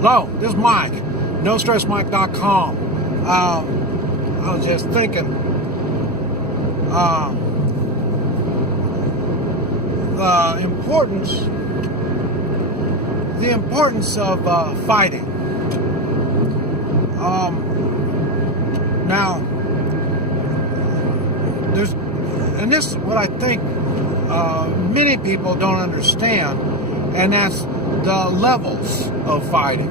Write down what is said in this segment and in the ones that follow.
Hello, this is Mike, NoStressMike.com. I was just thinking, the importance of fighting. Now, this is what I think many people don't understand, and that's the levels of fighting.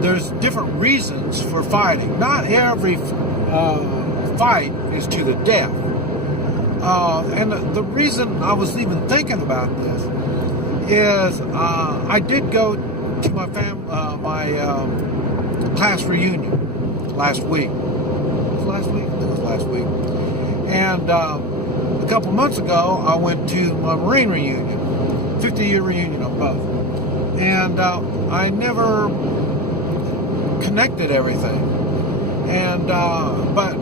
There's different reasons for fighting. Not every fight is to the death. And the reason I was even thinking about this is I did go to my class reunion last week. Was it last week? I think it was last week. And a couple months ago, I went to my Marine reunion, 50-year reunion on both. And I never connected everything. And but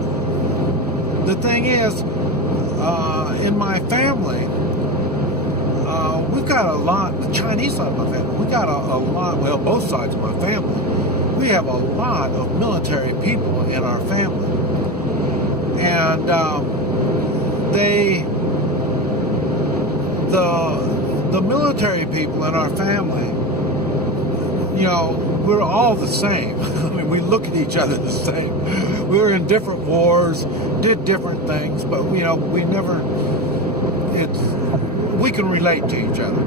the thing is, in my family, we've got a lot, the Chinese side of my family, we got a lot, well, both sides of my family, we have a lot of military people in our family. And the military people in our family, you know, we're all the same. I mean, we look at each other the same. We were in different wars, did different things, but, you know, we can relate to each other.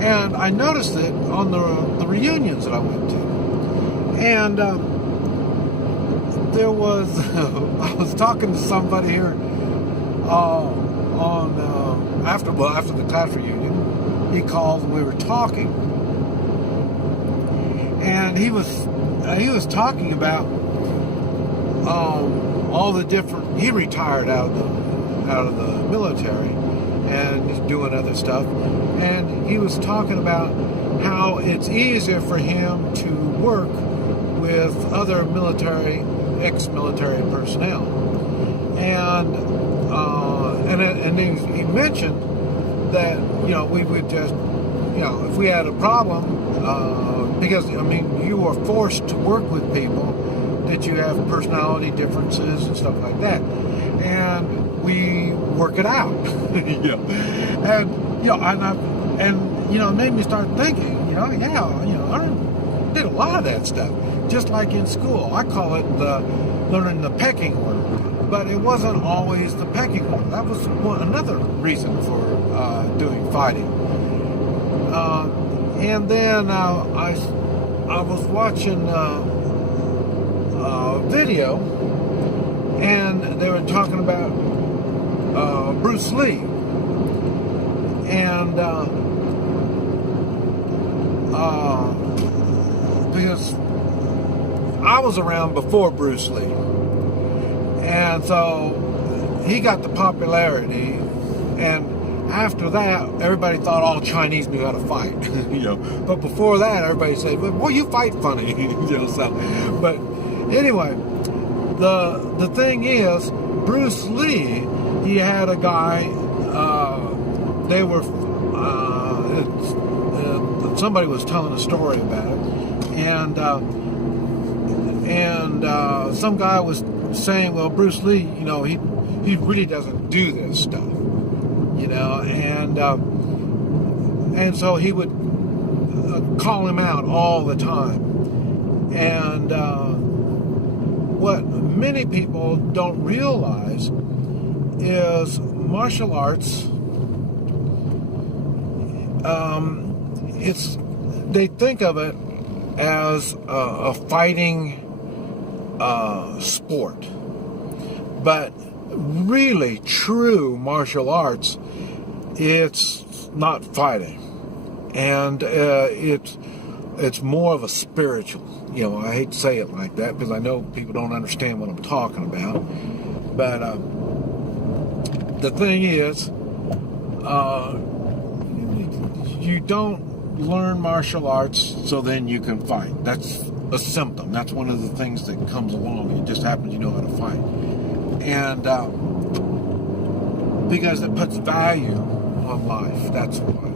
And I noticed it on the reunions that I went to. And there was, I was talking to somebody here after the class reunion. He called and we were talking. And he was talking about all the different. He retired out of the military, and he's doing other stuff. And he was talking about how it's easier for him to work with other ex-military personnel. And he mentioned that, you know, we would just, you know, if we had a problem. Because, I mean, you are forced to work with people that you have personality differences and stuff like that. And we work it out. Yeah. And, you know, and you know, it made me start thinking, you know, yeah, you know, I did a lot of that stuff. Just like in school. I call it learning the pecking order. But it wasn't always the pecking order. That was another reason for doing fighting. And then I was watching a video, and they were talking about Bruce Lee, and because I was around before Bruce Lee, and so he got the popularity, and after that, everybody thought all Chinese knew how to fight, you know. But before that, everybody said, "Well, boy, you fight funny," you know. So, but anyway, the thing is, Bruce Lee, he had a guy. They were somebody was telling a story about it, and some guy was saying, "Well, Bruce Lee, you know, he really doesn't do this stuff." You know, and so he would call him out all the time. And what many people don't realize is martial arts. They think of it as a fighting sport, but really true martial arts, it's not fighting, and it's more of a spiritual. You know, I hate to say it like that because I know people don't understand what I'm talking about, but the thing is, you don't learn martial arts so then you can fight. That's a symptom. That's one of the things that comes along. It just happens you know how to fight. And because it puts value on life, that's why.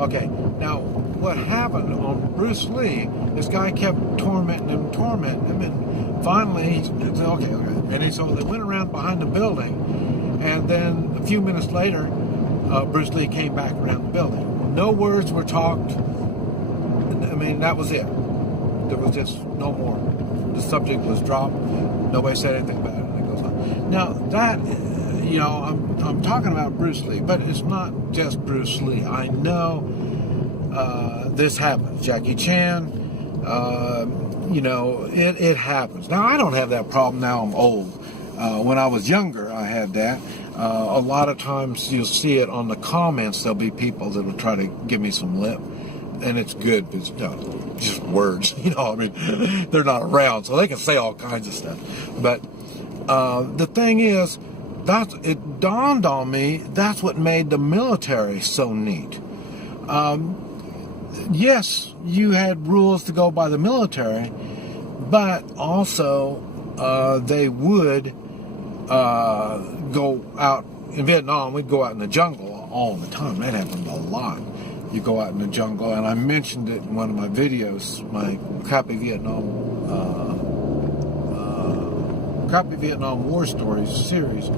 Okay, now what happened on Bruce Lee, this guy kept tormenting him, and finally he said, okay. And so they went around behind the building, and then a few minutes later, Bruce Lee came back around the building. No words were talked. I mean, that was it. There was just no more. The subject was dropped. Nobody said anything about it, and it goes on. Now, that, I'm talking about Bruce Lee, but it's not just Bruce Lee. I know this happens. Jackie Chan, it happens. Now, I don't have that problem now. I'm old. When I was younger, I had that. A lot of times you'll see it on the comments. There'll be people that will try to give me some lip. And it's good because, just words, they're not around, so they can say all kinds of stuff. But the thing is, it dawned on me, that's what made the military so neat. Yes, you had rules to go by the military, but also they would go out, in Vietnam, we'd go out in the jungle all the time. That happened a lot. You go out in the jungle, and I mentioned it in one of my videos, my Crappy Vietnam War Stories series.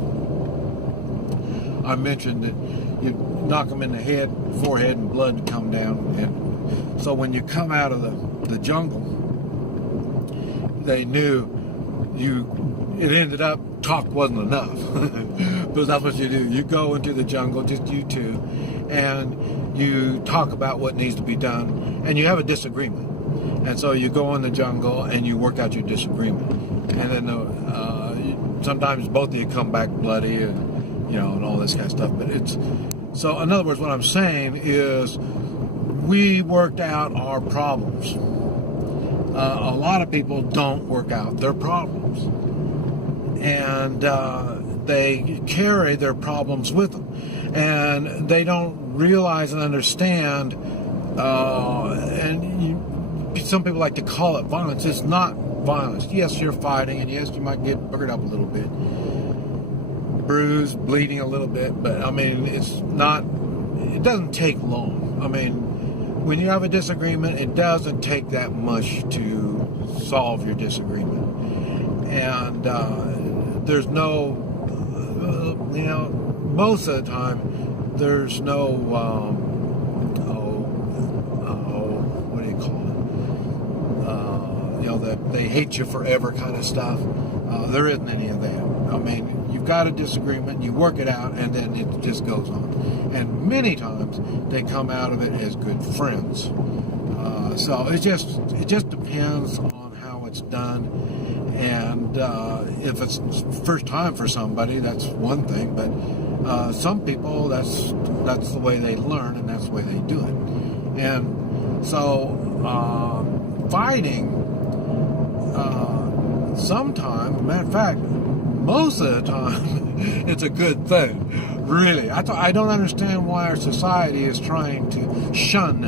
I mentioned that you knock them in the head, forehead, and blood would come down. And so when you come out of the jungle, they knew it ended up, talk wasn't enough. Because that's what you do. You go into the jungle, just you two, and you talk about what needs to be done, and you have a disagreement. And so you go in the jungle and you work out your disagreement. And then sometimes both of you come back bloody and all this kind of stuff. But so in other words, what I'm saying is we worked out our problems. A lot of people don't work out their problems. And they carry their problems with them. And they don't realize and understand, some people like to call it violence. It's not violence. Yes, you're fighting, and yes, you might get buggered up a little bit, bruised, bleeding a little bit, but it doesn't take long. When you have a disagreement, it doesn't take that much to solve your disagreement. And there's no, most of the time, there's no, what do you call it? That they hate you forever kind of stuff. There isn't any of that. You've got a disagreement, you work it out, and then it just goes on. And many times they come out of it as good friends. So it just depends on how it's done. And if it's first time for somebody, that's one thing. But some people, that's the way they learn, and that's the way they do it. And so fighting, sometimes, matter of fact, most of the time, it's a good thing. Really, I don't understand why our society is trying to shun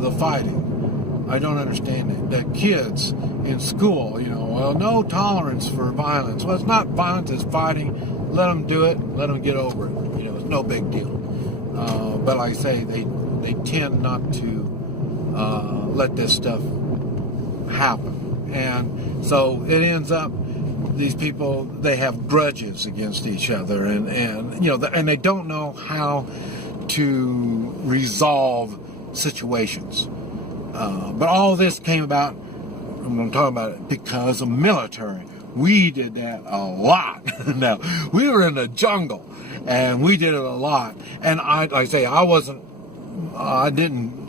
the fighting. I don't understand it. The kids in school, no tolerance for violence. Well, it's not violence, it's fighting. Let them do it. Let them get over it. It's no big deal. But like I say, they tend not to let this stuff happen. And so it ends up, these people, they have grudges against each other, and they don't know how to resolve situations. But all this came about, I'm going to talk about it, because of military. We did that a lot. Now, we were in the jungle, and we did it a lot. And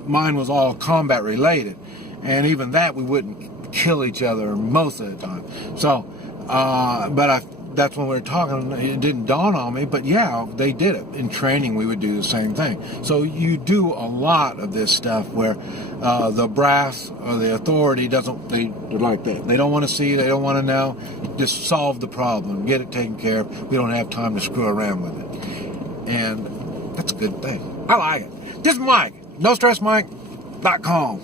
mine was all combat related. And even that, we wouldn't kill each other most of the time. So, that's when we were talking, it didn't dawn on me, but yeah, they did it. In training, we would do the same thing. So you do a lot of this stuff where the brass or the authority they're like that. They don't want to see, they don't want to know. Just solve the problem, get it taken care of. We don't have time to screw around with it. And that's a good thing. I like it. This is Mike, NoStressMike.com.